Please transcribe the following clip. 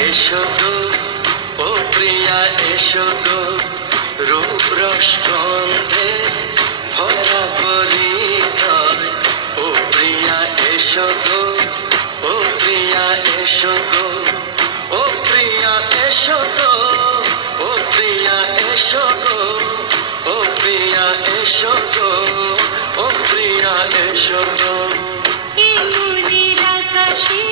এসো গো, ও প্রিয়া এসো গো, রূপ রস গন্ধে ভরা পরিচয়। ও প্রিয়া এসো গো, ও প্রিয়া এসো গো, ও প্রিয়া এসো গো, ও প্রিয়া এসো গো, ও প্রিয়া এসো গো, ও প্রিয়া এসো গো। এই মনের আকাশে